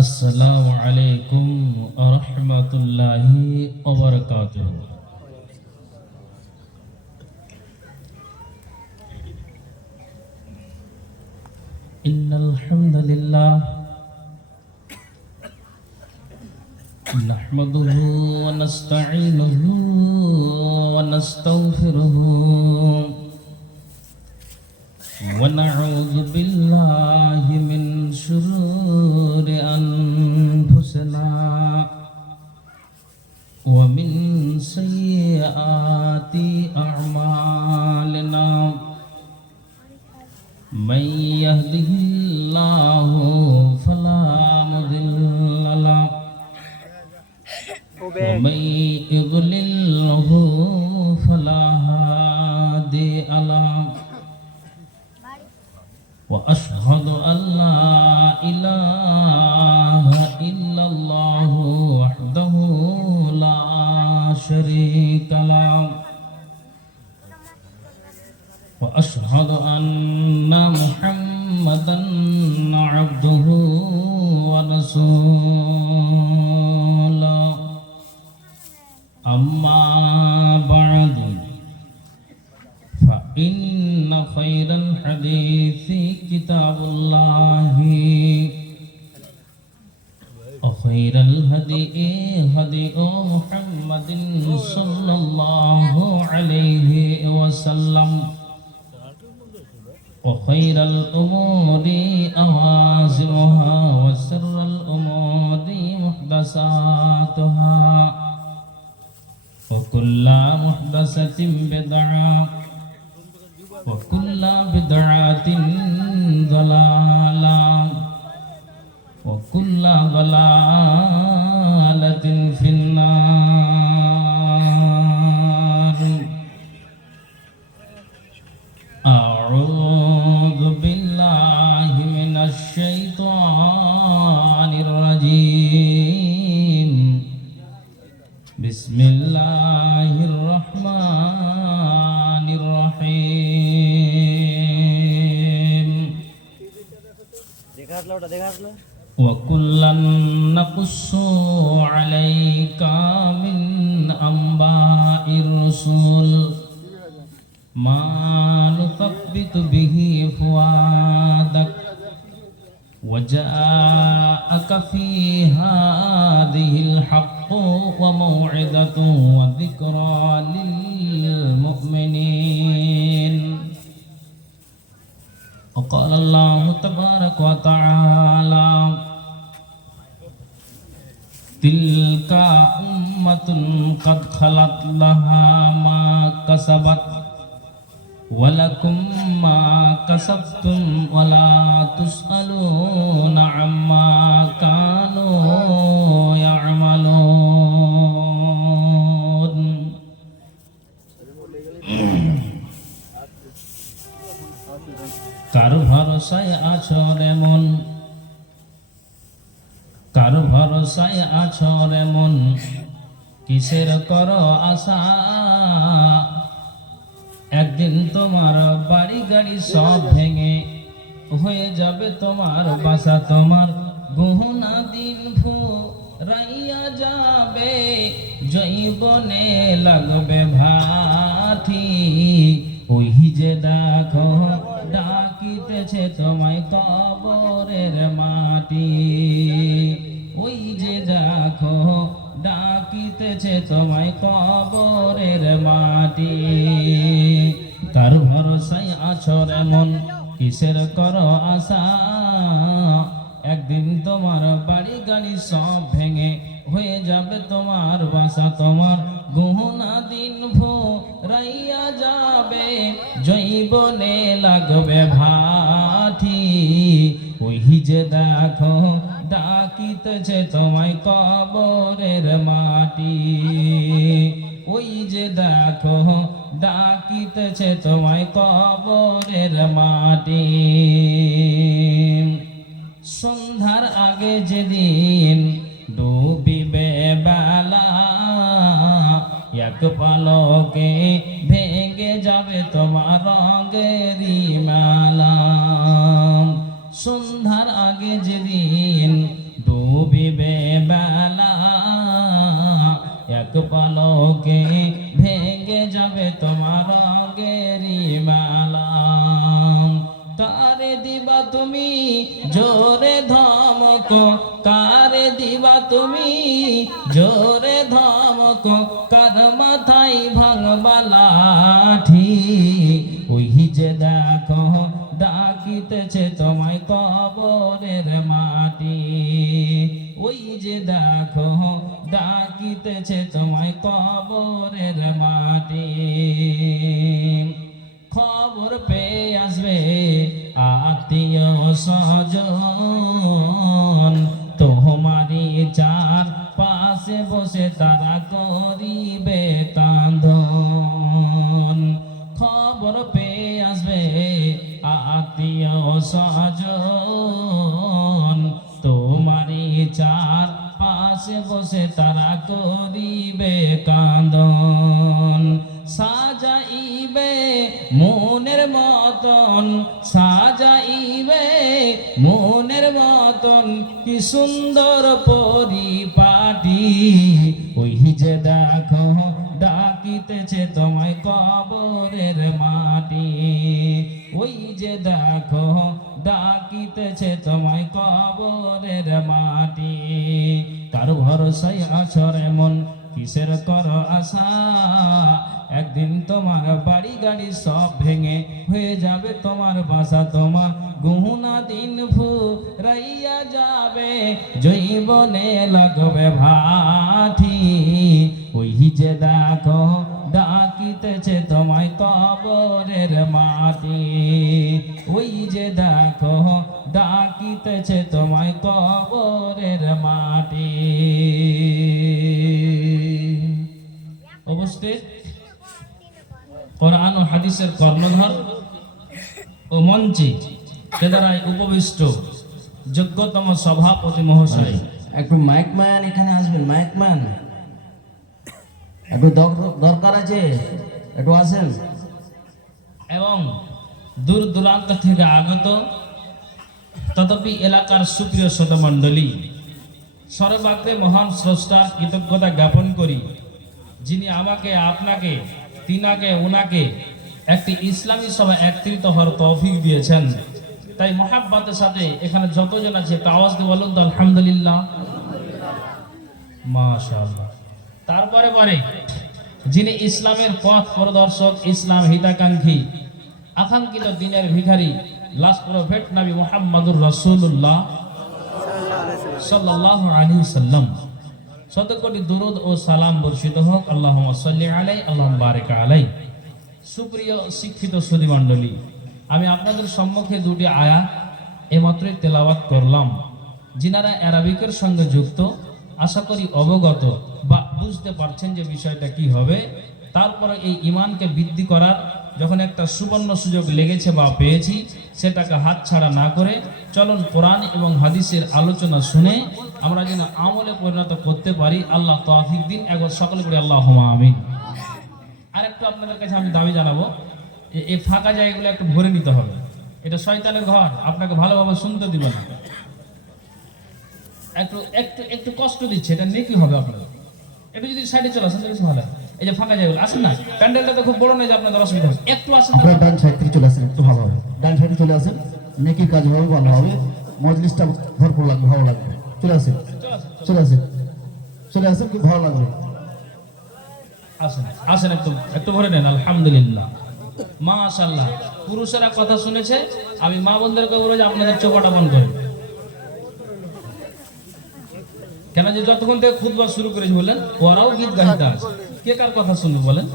আসসালামু আলাইকুম ওয়া রাহমাতুল্লাহি ওয়া বারাকাতুহু। ইন্নাল হামদালিল্লাহ নাহমাদুহু ওয়া নাস্তাঈনুহু ওয়া নাস্তাগফিরুহু ওয়া নাউযু বিল্লাহি মিন শুরুরি আনফুসিনা ومن سيئات أعمالنا من يهده الله فلا مضل له ومن يضلله فلا هادي له وأشهد أن لا إله إلا الله وحده لا شريك له وأشهد أن محمدا عبده ورسوله أما بعد فإن خير الحديث كتاب الله وخير الهدي هدي محمد صلى الله عليه وسلم وخير الأمور أوازرها وسر الأمور محدثاتها وكل محدثة بدعة وكل بدعة ضلالة وكل ضلالة في النار. أعوذ بالله من الشيطان الرجيم. بسم الله الرحمن الرحيم. وكلا نقص عليك من أنباء الرسل ما نثبت به فؤادك وجاءك في هذه الحق وموعظة وذكرى للمؤمنين. وقال الله تبارك وتعالى: تلك أمة قد خلت لها ما كسبت ولكم ما كسبتم ولا تسألون عما كانوا يعملون. কার ভরসায় আছো রে মন, কার ভরসায় আছো রে মন, কিসের করো আশা? একদিন তোমার বাড়ি গাড়ি সব ভেঙে হয়ে যাবে তোমার বাসা, তোমার গহনা দিন ফুরাইয়া যাবে, জৈবনে লাগবে ভাঠি। ওই যে দেখো ডাকিতেছে তোমায় কবরের মাটি, ওই যে দেখো ডাকিতেছে তোমায় কবরের মাটি। কার ভরসায় আছো রে মন, কিসের করো আশা? একদিন তোমার বাড়ি গাড়ি সব ভেঙে হয়ে যাবে তোমার বাসা, তোমার গহনা দিন ফুরাইয়া যাবে, জৈবনে লাগবে ভাঠি। ওই যে দেখো ডাকিতেছে তোমায় কবরের মাটি, ওই যে দেখো ডাকিতেছে তোমায় কবরের মাটি। সন্ধ্যার আগে যেদিন ডুবিবে বেলা, এক পালকে ভেঙে যাবে তোমার রঙেরি মেলা। সন্ধ্যার আগে যেদিন দিবে বেলা, এক পলকে ভেঙে যাবে তোমার অঙ্গেরি মালা। কারে দিবা তুমি জোরে ধমক, কারে দিবা তুমি জোরে ধমক, কার মাথায় ভাঙবা লাঠি। ওই যে দেখো ডাকিতেছে তোমায় কবরের মাটি, ওই যে দেখো ডাকিতেছে তোমায় কবরের মাটি। খবর পেয়ে আসবে আত্মীয় স্বজন, তোমারই চার পাশে বসে তারা করিবে কান্দন। খবর পেয়ে আসবে আত্মীয় স্বজন, তোমারই চার পাশে বসে তারা করিবে কান্দন। সাজাইবে মনের মতন, সাজাইবে মনের মতন, কি সুন্দর পরিপাটি। ওই যে দেখো ডাকিতেছে তোমায় কবরের মাটি, ওই যে দেখো ডাকিতেছে তোমায় কবরের মাটি। কার ভরসায় আছর এমন, কিসের কর আশা, একদিন তোমার বাড়ি গাড়ি সব ভেঙে হয়ে যাবে তোমার বাসা। তোমার গহনা দিন ফুরাইয়া যাবে, জৈবনে লাগবে ভাঠি। ওই যে দেখো ডাকিতেছে তোমায় কবরের মাটি, ওই যে দেখো ডাকিতেছে তোমায় কবরের মাটি। উপস্থিত কোরআন ও হাদিসের কর্ণধার ও মঞ্চে সেদারায় উপবিষ্ট যোগ্যতম সভাপতি মহাশয়, একটু মাইক ম্যান এখানে আসবেন, মাইক ম্যান একটু দরকার আছে, একটু আসেন। এবং দূর দূরান্ত থেকে আগত তথাপি এলাকার সুপ্রিয় শ্রোতামণ্ডলী, সর্বাগ্রে মহান স্রষ্টার কৃতজ্ঞতা জ্ঞাপন করি, যিনি আমাকে আপনাকে তিনাকে ওনাকে একটি ইসলামী সভায় একত্রিত হওয়ার তৌফিক দিয়েছেন। তাই মহাব্বতের সাথে এখানে যতজন আছে আওয়াজ দিয়ে বলুন তো আলহামদুলিল্লাহ, মাশাআল্লাহ। তারপরে পরে যিনি ইসলামের পথ প্রদর্শক, ইসলাম হিতাকাঙ্ক্ষী, আকাঙ্ক্ষিত দিনের ভিখারি, লাস্ট প্রফেট নবী মুহাম্মদুর রাসূলুল্লাহ সাল্লাল্লাহু আলাইহি ওয়াসাল্লাম, শত কোটি দুরূদ ও সালাম বর্ষিত হোক। আল্লাহুম্মা সাল্লি আলাইহি আল্লাহুম্মা বারিক আলাইহি। সুপ্রিয় শিক্ষিত সুধী মণ্ডলী, আমি আপনাদের সম্মুখে দুটি আয়াত এইমাত্রই তেলাওয়াত করলাম। যিনারা আরবিকের সঙ্গে যুক্ত, আশা করি অবগত বা বুঝতে পারছেন যে বিষয়টা কি হবে। তারপরে এই ঈমানকে বৃদ্ধি করার যখন একটা সুবর্ণ সুযোগ লেগেছে বা পেয়েছি, সেটাকে হাতছাড়া না করে চলুন কোরআন এবং হাদিসের আলোচনা শুনে আমরা যেন আমলে পরিণত করতে পারি। আল্লাহ তৌফিক দিন। একবার সকলে করে আল্লাহুম্মা আমিন। আরেকটু আপনাদের কাছে আমি দাবি জানাবো, এই ফাঁকা জায়গাগুলো একটু ভরে নিতে হবে। এটা শয়তানের ঘর, আপনাকে ভালোভাবে শুনতে দিবে না। একটু একটু একটু কষ্ট দিচ্ছে, এটা নেকি হবে আপনাদের। একটু যদি সাইডে চলে আসেন তাহলে ভালো। এই যে ফাঁকা জায়গাগুলো আসেন না, প্যান্ডেলটা তো খুব বড় নয় যে আপনাদের অসুবিধা হবে, একটু আসেন। আপনারা ডান সাইড থেকে চলে আসেন, একটু ভালো হবে। ডান সাইডে চলে আসেন, নেকির কাজ হবে, ভালো হবে, মজলিসটা ভরপুর লাগবে, ভালো লাগবে। চলে আসেন, চলে আসেন, চলে আসেন, খুব ভালো লাগবে। আসেন আসেন, একটু একটু ভরে নেন। আলহামদুলিল্লাহ, মাশাআল্লাহ। পুরুষেরা কথা শুনেছে, আমি মা বোনদেরকে বলবো যে আপনাদের চোখটা বন্ধ করেন। কেন যে যতক্ষণ থেকে খুতবা শুরু করেছি বলেন, ওরাও গীত গাইতে আছে, কে কার কথা শুনবে বলেন?